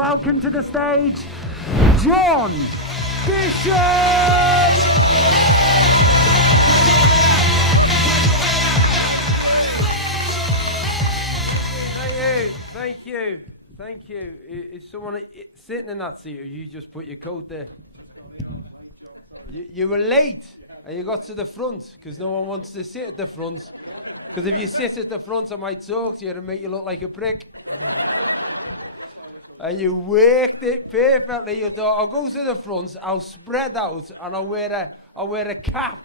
welcome to the stage, John Bishop! Thank you. Is someone sitting in that seat, or you just put your coat there? You were late, and you got to the front, because no one wants to sit at the front. Because if you sit at the front, I might talk to you and make you look like a prick. And you worked it perfectly. You thought, I'll go to the front, I'll spread out, and I'll wear a cap.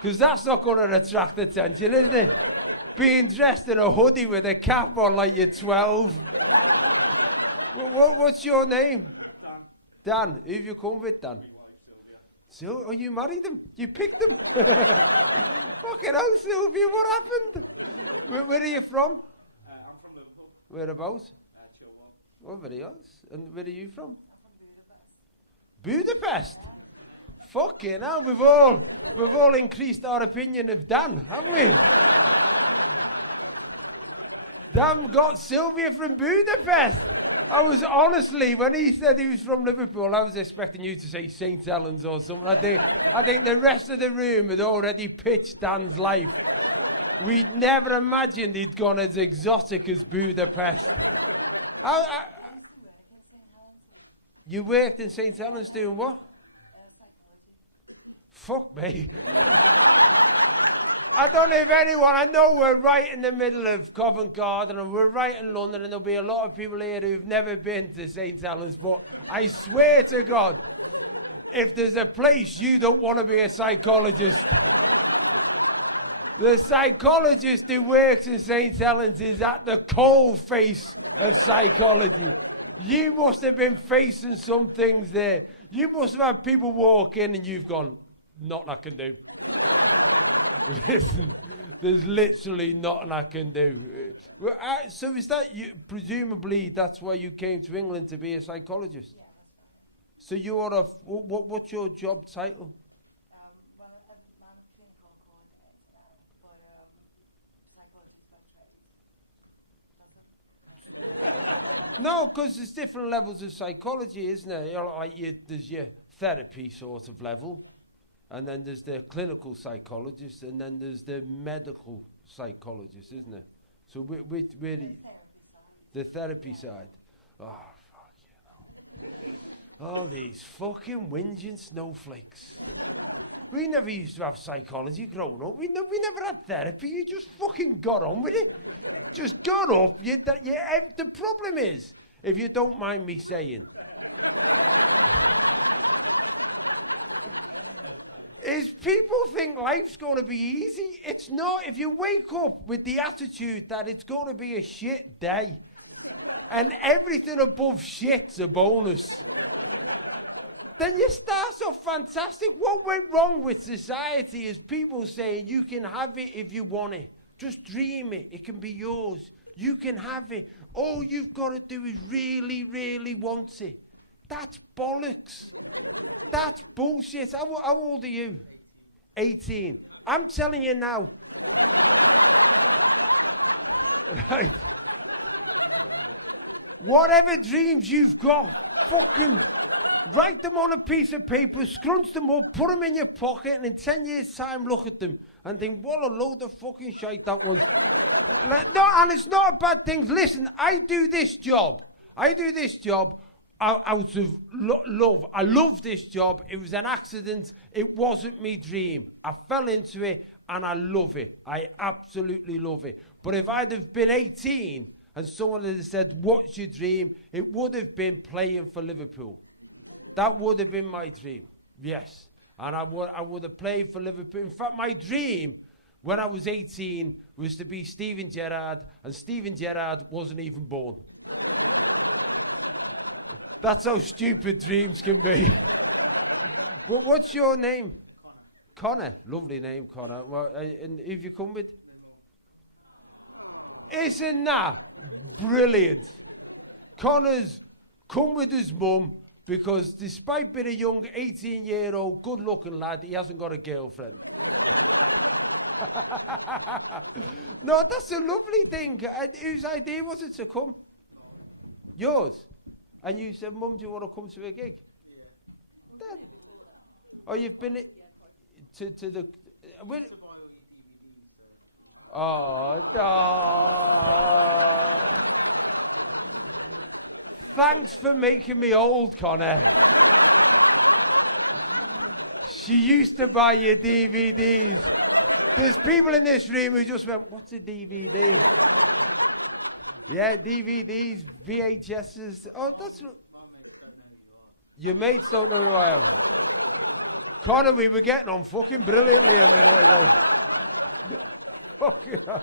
Because that's not going to attract attention, isn't it? Being dressed in a hoodie with a cap on like you're 12. What's your name? Dan. Who have you come with, Dan? So, you married him? You picked him? Fucking hell, Sylvia, what happened? Where are you from? I'm from Liverpool. Whereabouts? Chilwell. Oh, very nice. And where are you from? Budapest? Fucking hell, we've all increased our opinion of Dan, haven't we? Dan got Sylvia from Budapest. I was honestly, when he said he was from Liverpool, I was expecting you to say St. Helens or something. I think the rest of the room had already pitched Dan's life. We'd never imagined he'd gone as exotic as Budapest. You worked in St. Helens doing what? Fuck me. I don't know if anyone, I know we're right in the middle of Covent Garden and we're right in London, and there'll be a lot of people here who've never been to St. Helens, but I swear to God, if there's a place you don't want to be a psychologist, the psychologist who works in St. Helens is at the cold face of psychology. You must have been facing some things there. You must have had people walk in and you've gone, nothing I can do. Listen, there's literally nothing I can do. So is that you? Presumably that's why you came to England, to be a psychologist? Yeah, that's right. So you are what's your job title? Well, I'm a clinical coordinator for psychology. No, because there's different levels of psychology, isn't there? You know, there's your therapy sort of level. And then there's the clinical psychologist, and then there's the medical psychologist, isn't there? So we're the therapy side. Oh, fuck you know. All these fucking whinging snowflakes. We never used to have psychology growing up. We never had therapy. You just fucking got on with it. Just got up. The problem is, if you don't mind me saying, is people think life's going to be easy. It's not. If you wake up with the attitude that it's going to be a shit day and everything above shit's a bonus, then you start off fantastic. What went wrong with society is people saying you can have it if you want it. Just dream it. It can be yours. You can have it. All you've got to do is really, really want it. That's bollocks. That's bullshit. How old are you? 18. I'm telling you now. Right. Whatever dreams you've got, fucking write them on a piece of paper, scrunch them up, put them in your pocket, and in 10 years' time look at them and think, what a load of fucking shite that was. No, and it's not a bad thing. Listen, I do this job out of love. I love this job. It was an accident. It wasn't me dream. I fell into it and I love it. I absolutely love it. But if I'd have been 18 and someone had said, what's your dream? It would have been playing for Liverpool. That would have been my dream. Yes. And I would have played for Liverpool. In fact, my dream when I was 18 was to be Steven Gerrard, and Steven Gerrard wasn't even born. That's how stupid dreams can be. Well, what's your name? Connor. Lovely name, Connor. Well, and who've you come with? Isn't that brilliant? Connor's come with his mum because despite being a young 18-year-old, good-looking lad, he hasn't got a girlfriend. No, that's a lovely thing. Whose idea was it to come? Yours? And you said, Mum, do you want to come to a gig? Dad. Oh, you've been to the... Oh, no. Thanks for making me old, Connor. She used to buy your DVDs. There's people in this room who just went, what's a DVD? Yeah, DVDs, VHSs. Oh, that's what... Your mates don't know who I am. Connor, we were getting on fucking brilliantly a minute ago. Fucking hell.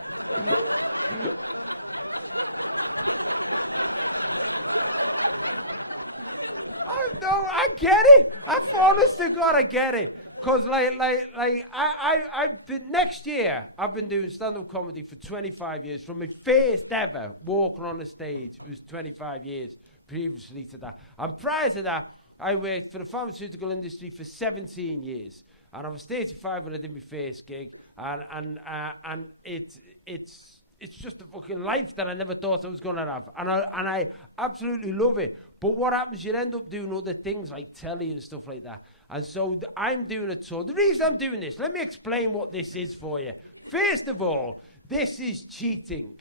I get it. Honest to God, I get it. Cause I've been, next year, I've been doing stand-up comedy for 25 years. From my first ever walking on a stage, it was 25 years previously to that. And prior to that, I worked for the pharmaceutical industry for 17 years. And I was 35 when I did my first gig. And it's just a fucking life that I never thought I was going to have. And I absolutely love it. But what happens, you end up doing other things like telly and stuff like that. And so I'm doing a tour. The reason I'm doing this, let me explain what this is for you. First of all, this is cheating,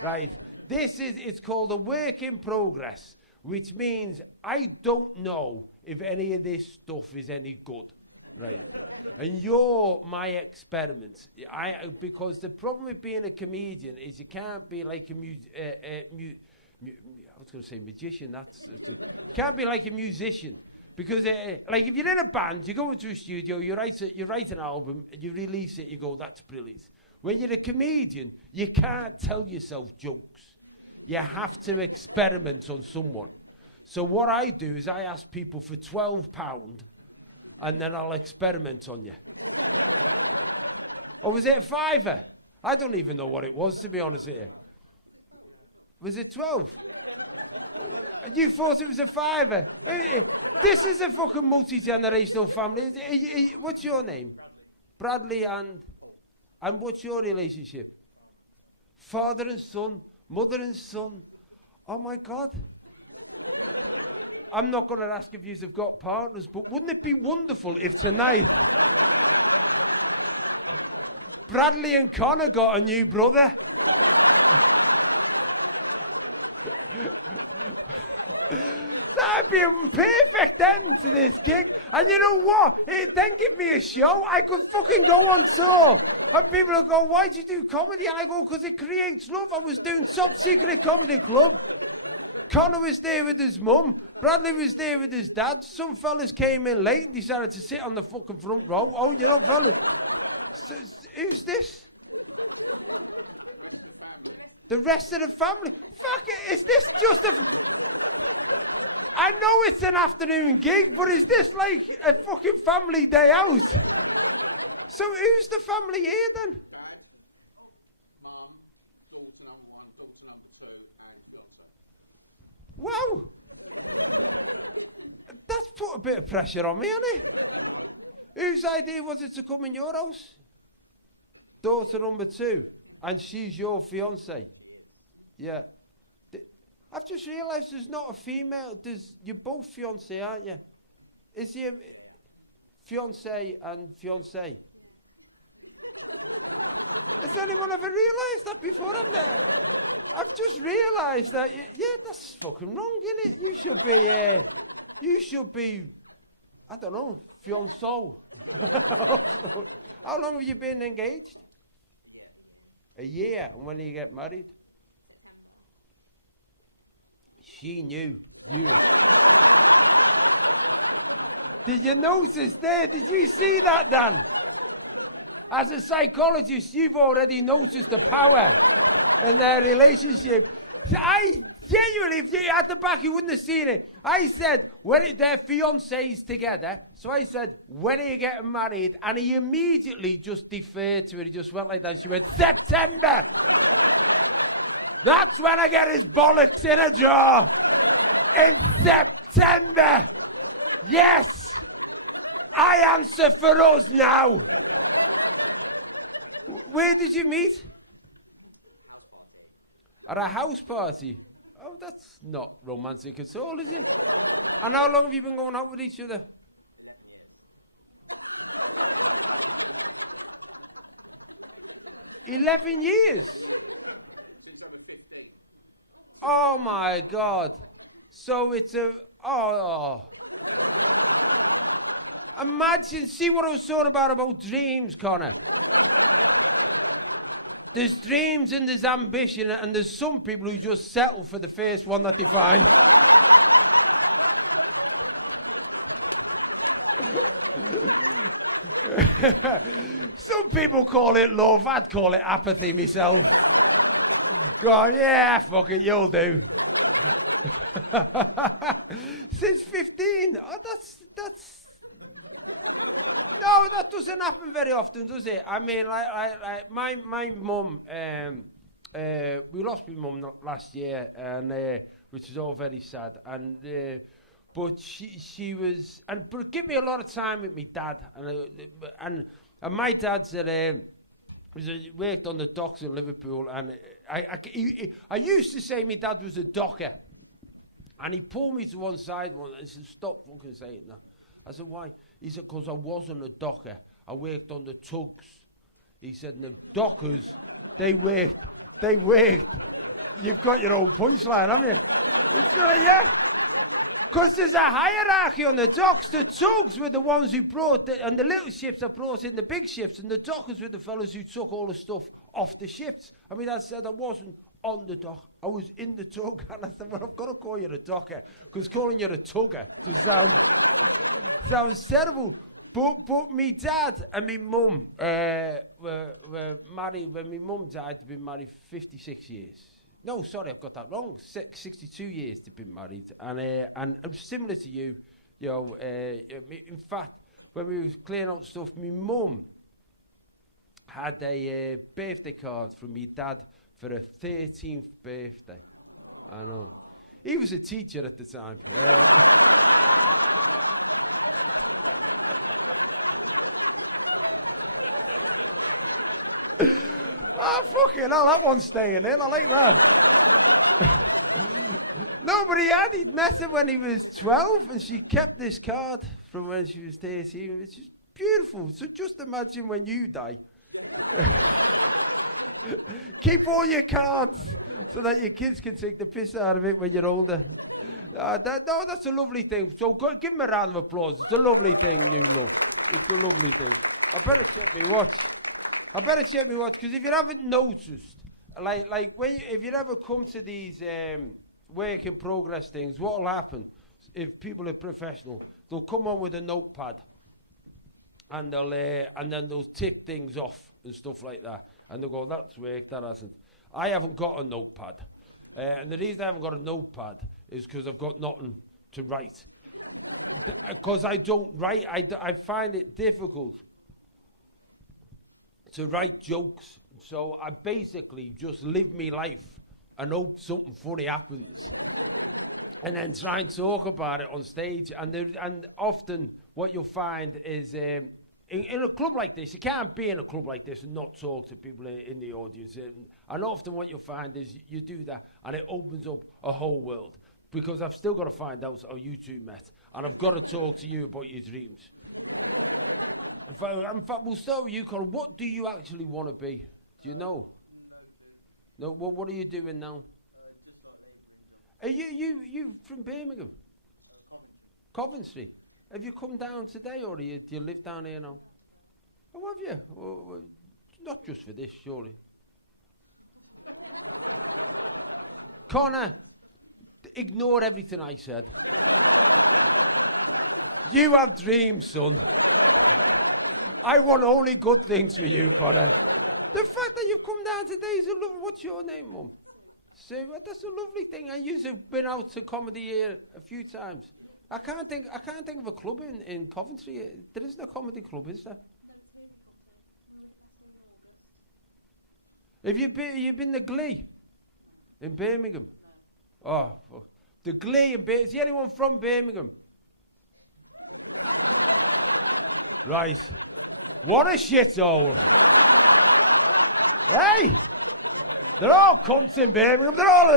right? It's called a work in progress, which means I don't know if any of this stuff is any good, right? And you're my experiment. Because the problem with being a comedian is you can't be like I was going to say magician. You can't be like a musician. Because like if you're in a band, you go into a studio, you write an album, you release it, you go, that's brilliant. When you're a comedian, you can't tell yourself jokes. You have to experiment on someone. So what I do is I ask people for £12, and then I'll experiment on you. Or was it a £5? I don't even know what it was, to be honest with you. Was it 12? You thought it was a £5? This is a fucking multi-generational family. What's your name? Bradley and what's your relationship? Father and son, mother and son. Oh my God. I'm not going to ask if you've got partners, but wouldn't it be wonderful if tonight Bradley and Connor got a new brother? That'd be a perfect end to this gig. And you know what? It'd then give me a show. I could fucking go on tour. And people would go, why'd you do comedy? And I go, because it creates love. I was doing Top Secret Comedy Club. Connor was there with his mum. Bradley was there with his dad. Some fellas came in late and decided to sit on the fucking front row. Oh, you're not fellas. Who's this? The rest of the family. Fuck it, is this just a... I know it's an afternoon gig, but is this like a fucking family day out? So who's the family here then? Mum, daughter number 1, daughter number 2, and fiance. Wow. That's put a bit of pressure on me, hasn't it? Whose idea was it to come in your house? Daughter number 2, and she's your fiance. Yeah. I've just realised there's not a female. You're both fiance, aren't you? Is he a fiance and fiance? Has anyone ever realised that before? I've just realised that. Yeah, that's fucking wrong, isn't it? You should be. I don't know, fiancé. How long have you been engaged? A year. And when do you get married? She knew. You. Did you notice there? Did you see that, Dan? As a psychologist, you've already noticed the power in their relationship. I genuinely, if you at the back, you wouldn't have seen it. I said, when they're fiancés together, so I said, when are you getting married? And he immediately just deferred to it. He just went like that. She went, September! That's when I get his bollocks in a jar. In September. Yes. I answer for us now. Where did you meet? At a house party. Oh, that's not romantic at all, is it? And how long have you been going out with each other? 11 years. Since I was 15. Oh my God. So it's a, oh. Imagine, see what I was talking about dreams, Connor. There's dreams and there's ambition, and there's some people who just settle for the first one that they find. Some people call it love, I'd call it apathy myself. Go on, yeah, fuck it, you'll do. Since 15, oh, that's... No, that doesn't happen very often, does it? I mean, like my mum, we lost my mum last year, and which is all very sad. And but she was, but it gave me a lot of time with my dad, and my dad said worked on the docks in Liverpool, and I used to say my dad was a docker, and he pulled me to one side once and said, "Stop fucking saying that." I said, "Why?" He said, "Because I wasn't a docker. I worked on the tugs." He said, "And the dockers, they worked. You've got your own punchline, haven't you?" It's like, yeah. Because there's a hierarchy on the docks. The tugs were the ones who brought, and the little ships that brought in the big ships, and the dockers were the fellas who took all the stuff off the ships. I mean, I said I wasn't on the dock. I was in the tug. And I said, "Well, I've got to call you a docker, because calling you a tugger just sounds terrible." But me dad and me mum were married. When my mum died, they'd been married 56 years. No, sorry, I've got that wrong. 62 years they've been married. And similar to you, you know, in fact, when we was clearing out stuff, my mum had a birthday card from me dad for her 13th birthday. I know. He was a teacher at the time. Oh, fucking hell, that one's staying in. I like that. No, but he'd met her when he was 12, and she kept this card from when she was 13. It's just beautiful. So just imagine when you die. Keep all your cards so that your kids can take the piss out of it when you're older. That's a lovely thing. So give him a round of applause. It's a lovely thing, you love. It's a lovely thing. I better check my watch. Because if you haven't noticed, like if you ever come to these work in progress things, what will happen if people are professional? They'll come on with a notepad, and then they'll tick things off and stuff like that, and they'll go, "That's worked, that hasn't." I haven't got a notepad, and the reason I haven't got a notepad is because I've got nothing to write. Because I don't write, I find it difficult to write jokes, so I basically just live my life and hope something funny happens, and then try and talk about it on stage. And often what you'll find is in a club like this, you can't be in a club like this and not talk to people in the audience. And often what you'll find is you do that, and it opens up a whole world, because I've still got to find out how you two met, and I've got to talk to you about your dreams. In fact, we'll start with you, Colin. What do you actually want to be? Do you know? No. What are you doing now? Are you from Birmingham? Coventry. Have you come down today, or do you live down here now? Oh, have you? Well, not just for this, surely. Connor, ignore everything I said. You have dreams, son. I want only good things for you, Connor. The fact that you've come down today is a lovely... What's your name, Mum? So, that's a lovely thing. And you've been out to comedy here a few times. I can't think of a club in Coventry. There isn't a comedy club, is there? Have you been the Glee in Birmingham? Oh, fuck. The Glee in Birmingham. Is there anyone from Birmingham? Right. What a shithole. Hey! They're all cunts in Birmingham. They're all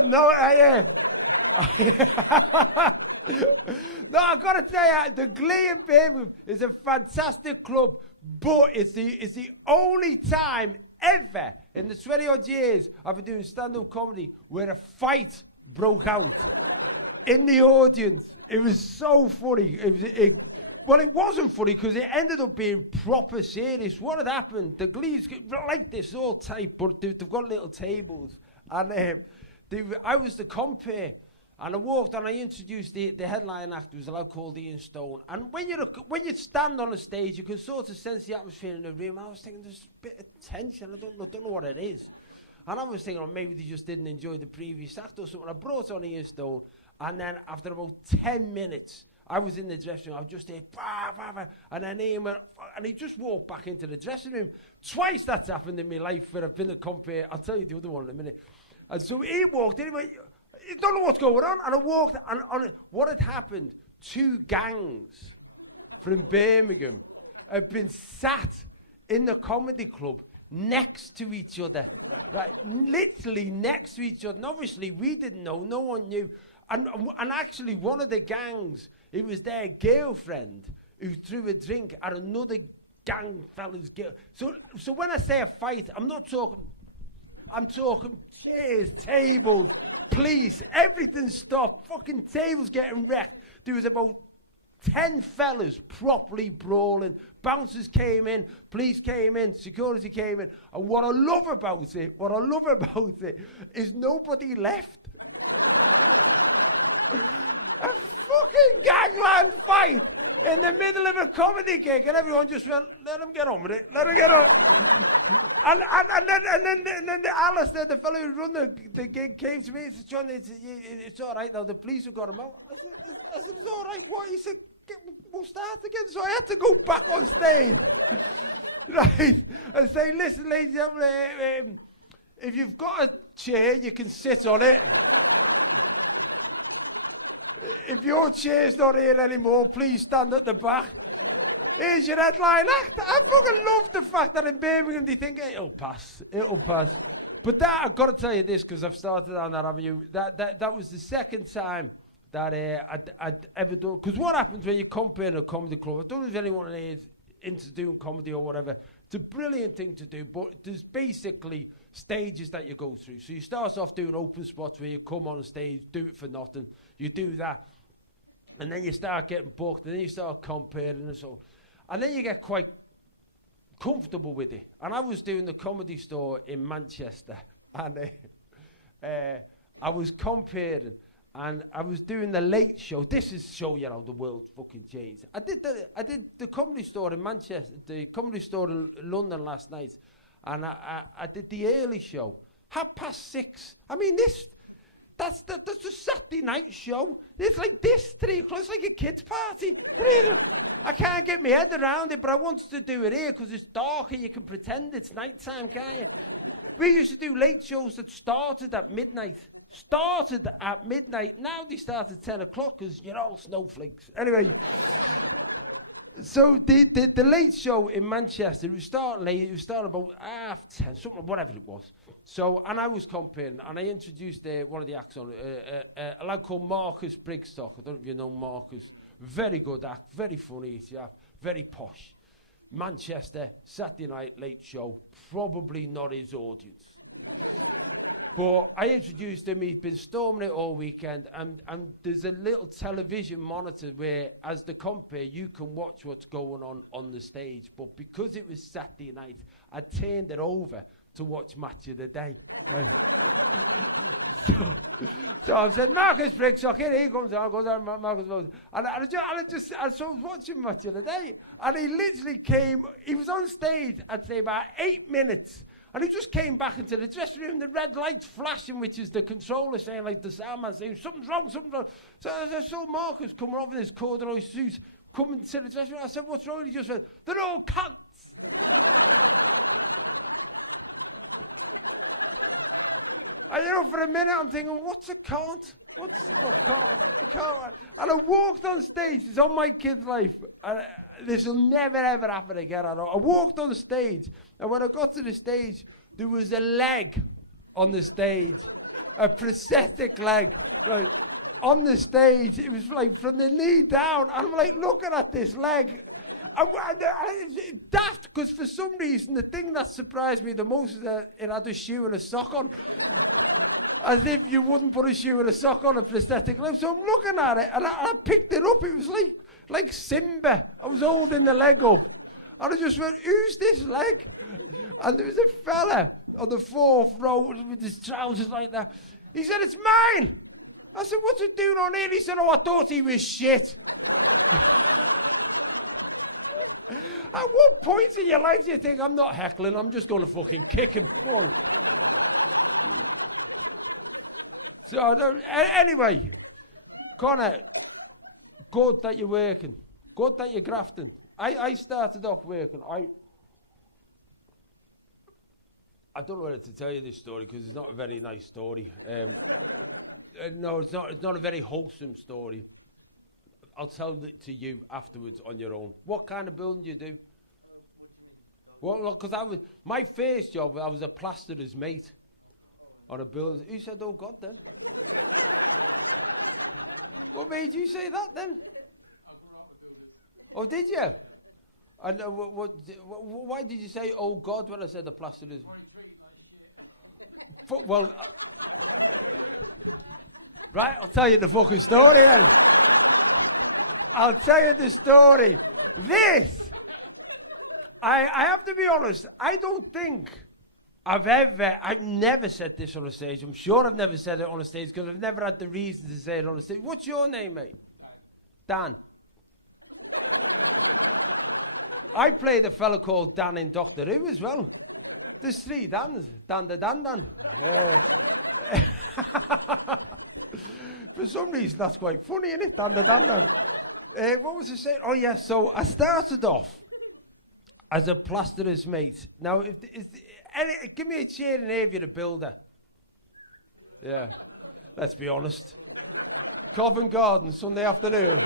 No, I've got to tell you, the Glee in Birmingham is a fantastic club, but it's the only time ever in the 20 odd years I've been doing stand-up comedy where a fight broke out in the audience. It was so funny. Well, it wasn't funny because it ended up being proper serious. What had happened? The Glee's like this, all tight, but they've got little tables. And I was the compere. And I walked and I introduced the headline act, who was a lad called Ian Stone. And when you stand on a stage, you can sort of sense the atmosphere in the room. I was thinking, there's a bit of tension. I don't know what it is. And I was thinking, oh, maybe they just didn't enjoy the previous act or something. I brought on Ian Stone, and then after about 10 minutes, I was in the dressing room. I was just there, bah, bah, bah, and then Ian went, and he just walked back into the dressing room. Twice that's happened in my life where I've been a compere. I'll tell you the other one in a minute. And so he walked in, he went, you don't know what's going on. And I walked, and on what had happened, 2 gangs from Birmingham had been sat in the comedy club next to each other. Right, literally next to each other. And obviously we didn't know, no one knew. And actually one of the gangs, it was their girlfriend who threw a drink at another gang fella's girl. So when I say a fight, I'm talking chairs, tables, police, everything stopped, fucking tables getting wrecked. There was about 10 fellas properly brawling. Bouncers came in, police came in, security came in. And what I love about it is nobody left. A fucking gangland fight in the middle of a comedy gig, and everyone just went, let him get on with it, let him get on. And then Alistair, the fellow who run the gig, came to me and said, John, it's all right now, the police have got him out. I said, it's all right, what? He said, we'll start again. So I had to go back on stage, right, and say, listen, ladies and gentlemen, if you've got a chair, you can sit on it. If your chair's not here anymore, please stand at the back. Here's your headline act. I fucking love the fact that in Birmingham they think it'll pass. But that, I've got to tell you this, because I've started on that avenue. That was the second time that I'd ever done. Because what happens when you compare in a comedy club? I don't know if anyone here is into doing comedy or whatever. It's a brilliant thing to do, but there's basically stages that you go through. So you start off doing open spots where you come on stage, do it for nothing. You do that, and then you start getting booked, and then you start comparing and so. And then you get quite comfortable with it. And I was doing the Comedy Store in Manchester, and I was comparing, and I was doing the Late Show. This is show you how the world fucking changed. I did the Comedy Store in Manchester, the Comedy Store in London last night, and I did the early show, 6:30. I mean, that's the Saturday night show. It's like this, 3 o'clock. It's like a kid's party. I can't get my head around it, but I wanted to do it here because it's dark and you can pretend it's nighttime, can't you? We used to do late shows that started at midnight. Now they start at 10 o'clock because you're all snowflakes. Anyway, so the late show in Manchester, it was starting late. It was starting about 10:30, something, whatever it was. So, and I was comparing, and I introduced one of the acts on a lad called Marcus Brigstock. I don't know if you know Marcus. Very good act, very funny, yeah, very posh. Manchester, Saturday night, late show, probably not his audience. But I introduced him, he'd been storming it all weekend, and there's a little television monitor where, as the compere, you can watch what's going on the stage. But because it was Saturday night, I turned it over to watch Match of the Day. Right. So I said, Marcus Brigstock, here he comes down, goes down, Marcus Brigstock. And I was watching Match of the Day, and he literally came, he was on stage, I'd say about 8 minutes, and he just came back into the dressing room, the red lights flashing, which is the controller saying, like the sound man saying, something's wrong. So I saw Marcus coming off in his corduroy suit, coming to the dressing room. I said, what's wrong? And he just went, they're all cunts. And for a minute I'm thinking, what's a cunt? What can't? And I walked on stage, it's on my kid's life, and this will never ever happen again. I walked on stage, and when I got to the stage, there was a leg on the stage, a prosthetic leg, right? on the stage, it was like from the knee down. And I'm like looking at this leg. And it's daft, because for some reason, the thing that surprised me the most is that it had a shoe and a sock on. As if you wouldn't put a shoe and a sock on a prosthetic limb. So I'm looking at it, and I picked it up. It was like Simba. I was holding the leg up. And I just went, who's this leg? And there was a fella on the fourth row with his trousers like that. He said, it's mine. I said, what's it doing on here? He said, oh, I thought he was shit. At what point in your life do you think, I'm not heckling, I'm just going to fucking kick him? So, anyway, Connor, good that you're working. Good that you're grafting. I started off working. I don't know whether to tell you this story because it's not a very nice story. No, it's not a very wholesome story. I'll tell it to you afterwards on your own. What kind of building do you do? Well, look, because my first job, I was a plasterer's mate on a building. Who said, oh God, then? What made you say that, then? Oh, did you? And why did you say, oh God, when I said the plasterer's? Well, right, I'll tell you the fucking story then. I'll tell you the story. I have to be honest, I don't think I've never said this on a stage. I'm sure I've never said it on a stage because I've never had the reason to say it on a stage. What's your name, mate? Dan. I played a fella called Dan in Doctor Who as well. There's 3 Dans. Dan. For some reason, that's quite funny, isn't it? Dan. What was I saying? Oh, yeah, so I started off as a plasterer's mate. Now, give me a cheer in here if you're a builder. Yeah, let's be honest. Covent Garden, Sunday afternoon.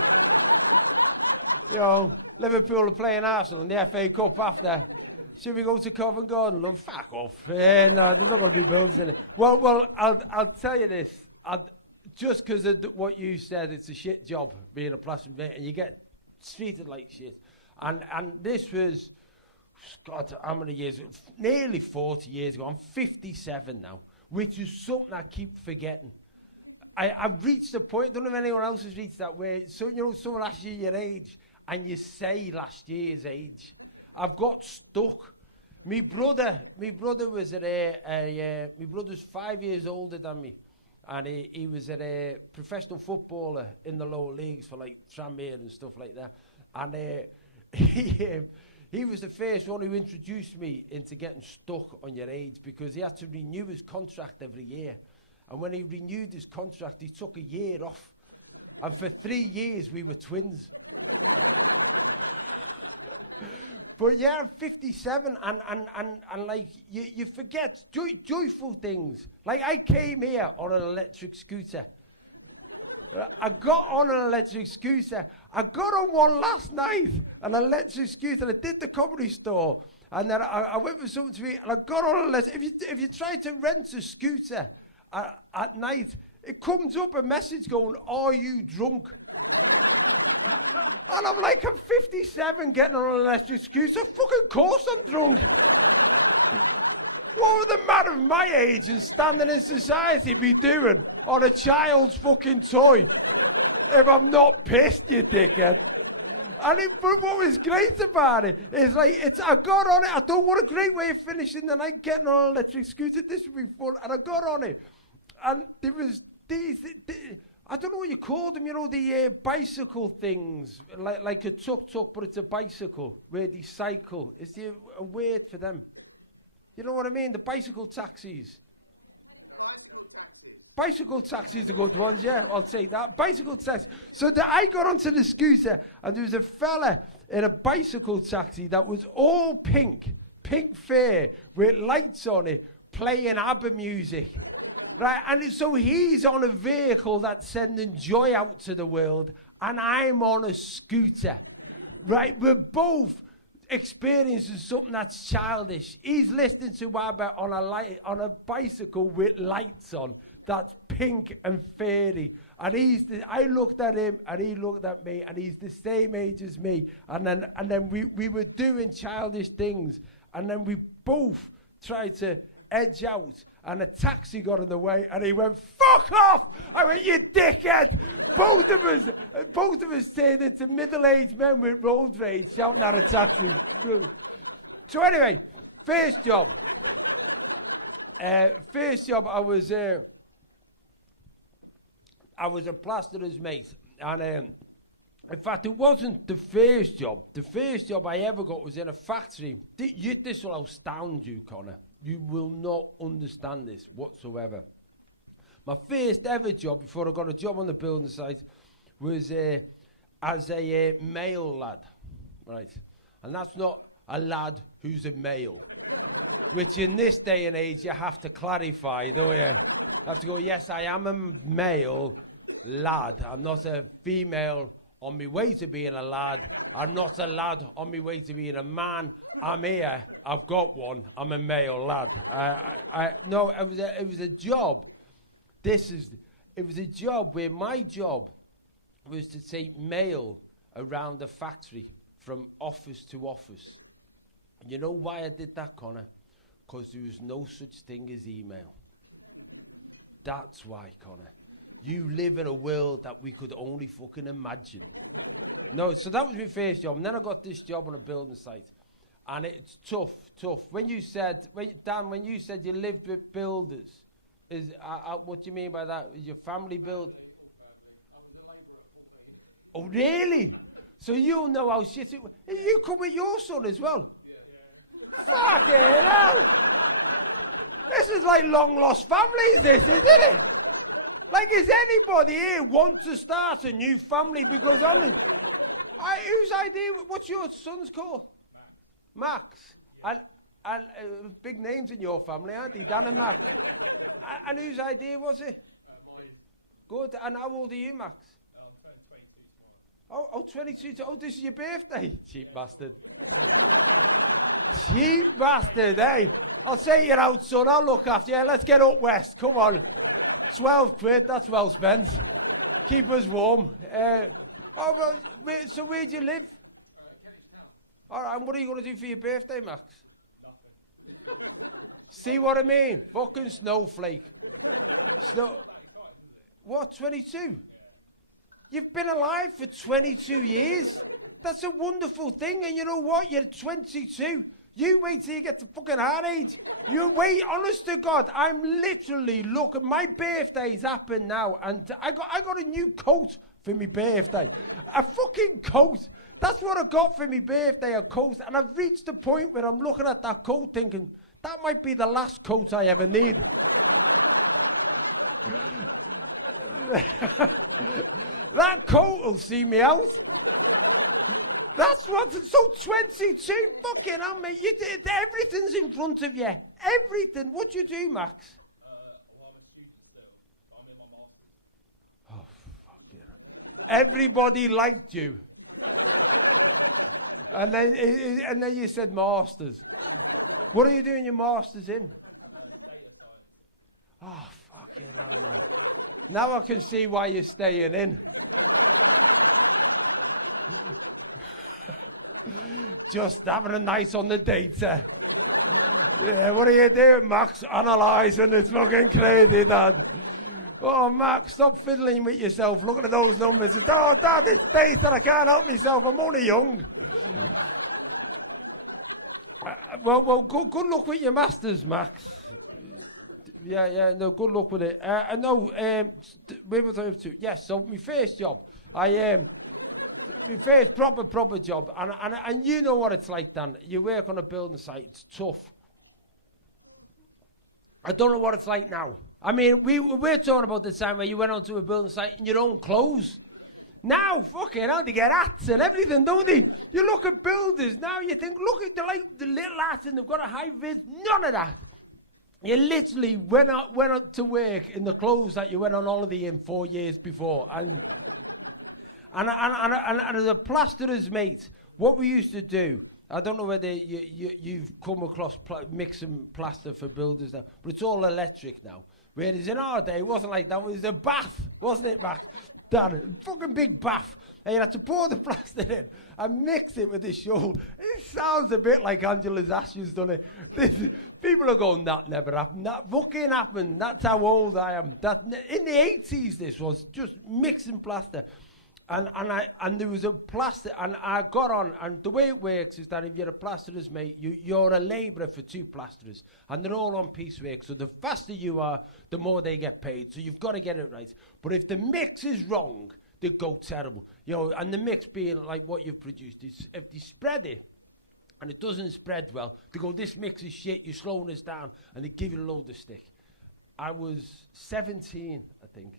You know, Liverpool are playing Arsenal in the FA Cup after. Should we go to Covent Garden? Look, fuck off. No, there's not going to be buildings in it. Well, I'll tell you this. Just because of what you said, it's a shit job being a plasterer mate, and you get treated like shit. And this was, God, how many years ago? Nearly 40 years ago. I'm 57 now, which is something I keep forgetting. I've reached a point, don't know if anyone else has reached that, where someone asks you your age, and you say last year's age. I've got stuck. My brother was my brother's 5 years older than me. And he was a professional footballer in the lower leagues for like Tranmere and stuff like that. And he was the first one who introduced me into getting stuck on your age, because he had to renew his contract every year. And when he renewed his contract, he took a year off. And for 3 years, we were twins. But yeah, I'm 57, and like, you forget joyful things. Like, I came here on an electric scooter. I got on an electric scooter. I got on one last night, an electric scooter. I did the Comedy Store, and then I went for something to eat, and I got on an electric. If you try to rent a scooter at night, it comes up a message going, "Are you drunk?" And I'm like, I'm 57 getting on an electric scooter. Fucking course I'm drunk. What would the man of my age and standing in society be doing on a child's fucking toy if I'm not pissed, you dickhead? But what was great about it is, like, I got on it. I thought, what a great way of finishing the night, getting on an electric scooter. This would be fun. And I got on it. And there was these... I don't know what you call them, the bicycle things, like a tuk-tuk, but it's a bicycle, where they cycle. Is there a word for them? You know what I mean? The bicycle taxis. Bicycle taxis are good ones, yeah, I'll take that. Bicycle taxi. So I got onto the scooter, and there was a fella in a bicycle taxi that was all pink fur, with lights on it, playing ABBA music. Right, and so he's on a vehicle that's sending joy out to the world, and I'm on a scooter. Right, we're both experiencing something that's childish. He's listening to ABBA on a bicycle with lights on. that's pink and fairy. And I looked at him and he looked at me, and he's the same age as me. And then we were doing childish things, and then we both tried to edge out, and a taxi got in the way, and he went, "Fuck off!" I went, "You dickhead!" Both of us turned into middle-aged men with road rage shouting at a taxi. So anyway, first job. I was a plasterer's mate, and in fact, it wasn't the first job. The first job I ever got was in a factory. This will astound you, Connor. You will not understand this whatsoever. My first ever job, before I got a job on the building site, was as a male lad, right? And that's not a lad who's a male, which in this day and age you have to clarify, don't you? You have to go, yes, I am a male lad. I'm not a female on my way to being a lad. I'm not a lad on my way to being a man. I'm here. I've got one. I'm a male lad. No, it was a job. It was a job where my job was to take mail around the factory from office to office. You know why I did that, Connor? Because there was no such thing as email. That's why, Connor. You live in a world that we could only fucking imagine. No, so that was my first job. And then I got this job on a building site. And it's tough. When you said, Dan, when you said you lived with builders, what do you mean by that? Is your family build? Oh, really? So you'll know how shit it was. You come with your son as well? Yeah. Fucking hell! This is like long lost families, this, isn't it? Like, is anybody here want to start a new family? Because whose idea? What's your son's called? Max. And big names in your family, aren't they? Dan and Max. And whose idea was it? Good. And how old are you, Max? I'm 22. 22. Oh, this is your birthday. Cheap bastard. Cheap bastard, eh? I'll say you're out, son. I'll look after you. Let's get up west. Come on. 12 quid. That's well spent. Keep us warm. So where do you live? All right, and what are you going to do for your birthday, Max? Nothing. See what I mean? Fucking snowflake. What, 22? You've been alive for 22 years. That's a wonderful thing, and you know what? You're 22. You wait till you get to fucking our age. You wait, honest to God, I'm literally, look, my birthday's happened now, and I got a new coat for my birthday. A fucking coat. That's what I got for my birthday, a coat. And I've reached the point where I'm looking at that coat thinking, that might be the last coat I ever need. That coat will see me out. That's what, so 22, fucking hell, mate. Everything's in front of you. Everything. What do you do, Max? Well, I'm a student still. I'm in my master's. Oh, fucking hell. Everybody liked you. And then you said masters. What are you doing your masters in? Oh, fucking hell, man. Now I can see why you're staying in. Just having a night on the data. Yeah, what are you doing, Max? Analysing. It's fucking crazy, Dad. Oh, Max, stop fiddling with yourself. Looking at those numbers. Oh, Dad, it's data. I can't help myself. I'm only young. Well, good luck with your masters, Max. Yeah, no, good luck with it. Where was I up to? Yes, so my first job, my first proper job, and you know what it's like, Dan. You work on a building site, it's tough. I don't know what it's like now. I mean, we're talking about the time where you went onto a building site in your own clothes. Now, fucking hell, they get hats and everything, don't they? You look at builders now, you think, look at the little hats and they've got a high vis. None of that. You literally went out to work in the clothes that you went on holiday in 4 years before. And as a plasterer's mate, what we used to do, I don't know whether you've come across mixing plaster for builders now, but it's all electric now. Whereas in our day, it wasn't like that. It was a bath, wasn't it, Max? That fucking big bath. And you had to pour the plaster in and mix it with the shoulder. It sounds a bit like Angela's Ashes, doesn't it? People are going, that never happened. That fucking happened. That's how old I am. In the 80s, this was just mixing plaster. And there was a plaster, and I got on, and the way it works is that if you're a plasterer's mate, you're a labourer for 2 plasterers, and they're all on piecework, so the faster you are, the more they get paid, so you've got to get it right. But if the mix is wrong, they go terrible. You know, and the mix being like what you've produced, is if they spread it, and it doesn't spread well, they go, this mix is shit, you're slowing us down, and they give you a load of stick. I was 17, I think.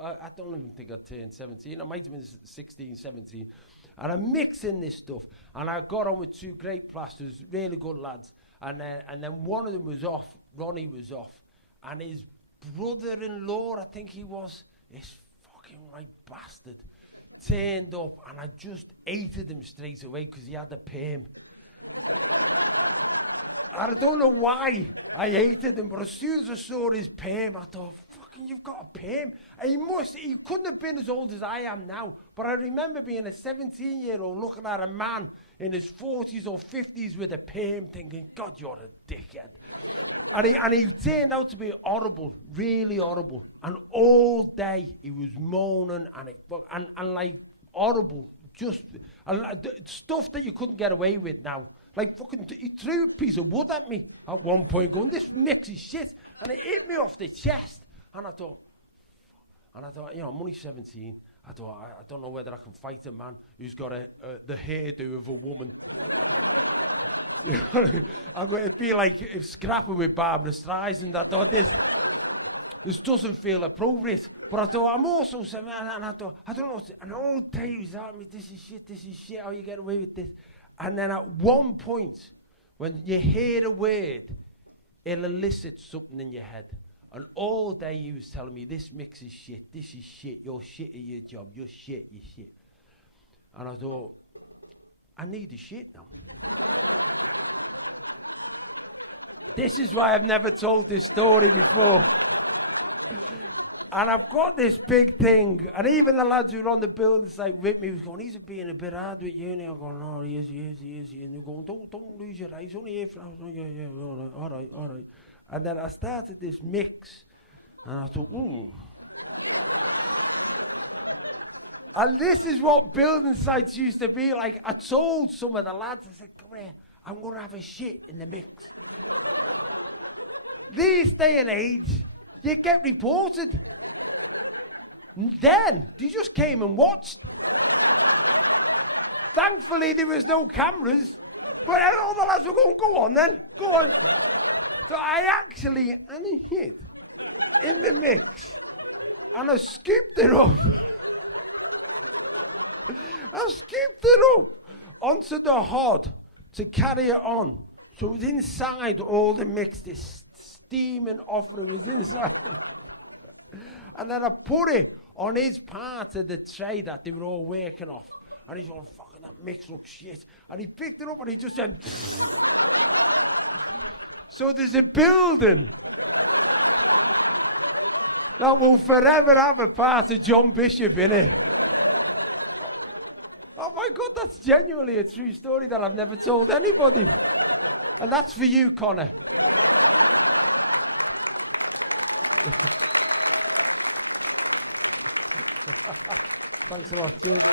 I don't even think I turned 17. I might have been 16, 17. And I'm mixing this stuff. And I got on with 2 great plasterers, really good lads. And then one of them was off. Ronnie was off. And his brother-in-law, I think he was, this fucking right bastard, turned up. And I just hated him straight away because he had a perm. I don't know why I hated him, but as soon as I saw his perm, I thought, fucking, you've got a perm. And he couldn't have been as old as I am now. But I remember being a 17-year-old looking at a man in his 40s or 50s with a perm thinking, God, you're a dickhead. And he turned out to be horrible, really horrible. And all day he was moaning and like horrible, just stuff that you couldn't get away with now. Like fucking, he threw a piece of wood at me at one point going, this mix is shit. And it hit me off the chest. And I thought, you know, I'm only 17. I thought, I don't know whether I can fight a man who's got the hairdo of a woman. I'm going to be like if scrapping with Barbara Streisand. I thought, this doesn't feel appropriate. But I thought, I'm also 17. And I thought, I don't know. And all day he was at me, this is shit, how you get away with this? And then at one point, when you hear a word, it'll elicit something in your head. And all day he was telling me, this mix is shit, this is shit, you're shit at your job, you're shit. And I thought, I need a shit now. This is why I've never told this story before. And I've got this big thing, and even the lads who were on the building site with me was going, he's being a bit hard with you, and I'm going, no, he is. And they're going, don't lose your eyes, only here for hours. Yeah, all right. And then I started this mix, and I thought, And this is what building sites used to be like. I told some of the lads, I said, come here, I'm going to have a shit in the mix. These day and age, you get reported. Then, they just came and watched. Thankfully, there was no cameras, but all the lads were going, go on then, go on. So I actually, hid in the mix, and I scooped it up. I scooped it up onto the hod to carry it on. So it was inside all the mix, this steaming off, it was inside. And then I put it on his part of the tray that they were all working off. And he's going, fucking, that mix looks shit. And he picked it up and he just said, so there's a building that will forever have a part of John Bishop in it. Oh my God, that's genuinely a true story that I've never told anybody. And that's for you, Connor. Thanks a lot. Cheers.